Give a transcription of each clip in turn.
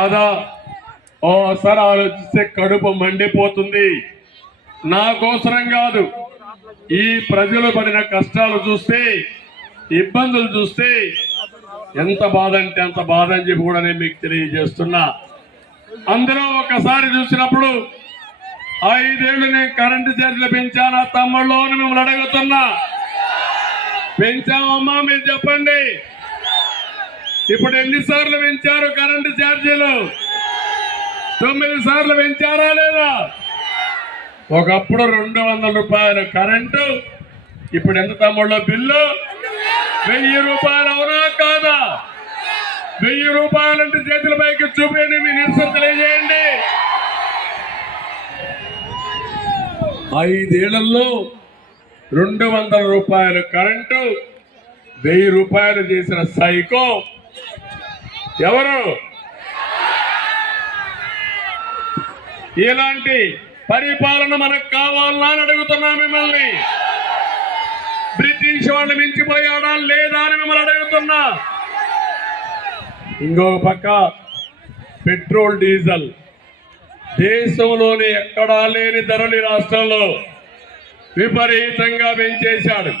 బాధ ఓసారి ఆలోచిస్తే కడుపు మండిపోతుంది. నా కోసరం కాదు ఈ ప్రజలు పడిన కష్టాలు చూస్తే ఇబ్బందులు చూస్తే ఎంత బాధ అంటే అంత బాధ అని చెప్పి కూడా నేను మీకు తెలియజేస్తున్నా. అందులో ఒకసారి చూసినప్పుడు ఐదేళ్ళు నేను కరెంటు ఛార్జీలు పెంచానా తమ్ముళ్ళు అని మిమ్మల్ని అడుగుతున్నా. పెంచామమ్మా మీరు చెప్పండి. ఇప్పుడు ఎన్నిసార్లు పెంచారు కరెంటు ఛార్జీలు? తొమ్మిది సార్లు పెంచారా లేదా? ఒకప్పుడు రెండు వందల రూపాయలు కరెంటు ఇప్పుడు ఎంత తమ్ముళ్ళ బిల్లు? వెయ్యి రూపాయలు అవునా కాదా? వెయ్యి రూపాయలంటే చేతుల పైకి చూపేయండి మీ నిరసన తెలియజేయండి. ఐదేళ్ళలో రెండు వందల రూపాయలు కరెంటు వెయ్యి రూపాయలు చేసిన సైకో ఎవరు? ఇలాంటి పరిపాలన మనకు కావాలా అని అడుగుతున్నా మిమ్మల్ని. బ్రిటిష్ వాళ్ళు మించిపోయాడా లేదా అని మిమ్మల్ని అడుగుతున్నా. ఇంకొక పక్క పెట్రోల్ డీజిల్. దేశంలోని ఎక్కడా లేని ధరలు రాష్ట్రంలో విపరీతంగా పెంచేశాడు.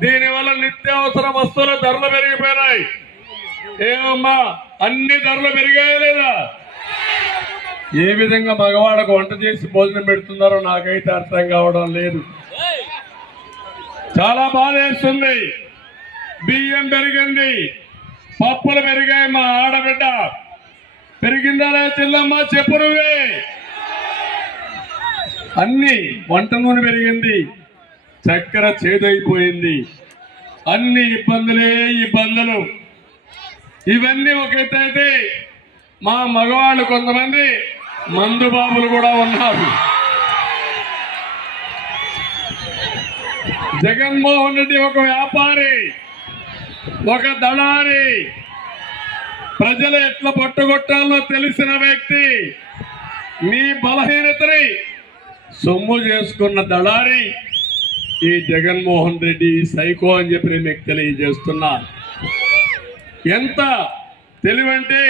దీనివల్ల నిత్యావసర వస్తువుల ధరలు పెరిగిపోయినాయి. ఏమమ్మా అన్ని ధరలు పెరిగాయా లేదా? ఏ విధంగా మగవాళ్ళకు వంట చేసి భోజనం పెడుతున్నారో నాకైతే అర్థం కావడం లేదు. చాలా బాధ వేస్తుంది. బియ్యం పెరిగింది. పప్పులు పెరిగాయి మా ఆడబిడ్డ. పెరిగిందా చెల్లమ్మ? చెప్పు నువ్వే. అన్ని వంట నూనె పెరిగింది. చక్కెర చేదైపోయింది. అన్ని ఇబ్బందులే ఇబ్బందులు. ఇవన్నీ ఒక అయితే మా మగవాళ్ళు కొంతమంది మందు బాబులు కూడా ఉన్నారు. జగన్మోహన్ రెడ్డి ఒక వ్యాపారి ఒక దళారి. ప్రజలు ఎట్లా పట్టుకొట్టాలో తెలిసిన వ్యక్తి మీ బలహీనతని సొమ్ము చేసుకున్న దళారి ఈ జగన్మోహన్ రెడ్డి సైకో అని చెప్పి నేను మీకు తెలియజేస్తున్నాను ఎంత తెలివంటే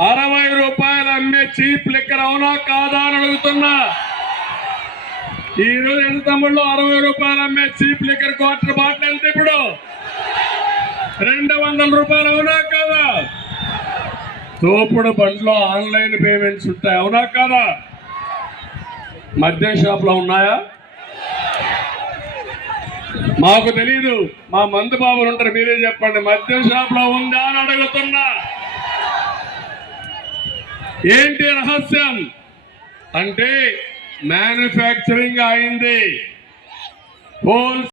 అరవై రూపాయలు అమ్మే చీప్ లెక్కర్ అవునా కాదా అని అడుగుతున్నా. ఈరోజు ఎంత తమ్ముళ్ళు? అరవై రూపాయలు అమ్మే చీప్ లిక్కర్ క్వార్టర్ బాటిల్ ఎంత ఇప్పుడు? రెండు వందల రూపాయలు అవునా కాదా? తోపుడు బండ్లో ఆన్లైన్ పేమెంట్స్ ఉంటాయి అవునా కాదా? మద్యం షాప్లో ఉన్నాయా? మాకు తెలీదు మా మందు బాబులు ఉంటారు మీరే చెప్పండి. మద్యం షాప్లో ఉందా అని అడుగుతున్నా. ఏంటి రహస్యం? అంటే మ్యానుఫ్యాక్చరింగ్ అయింది. హోల్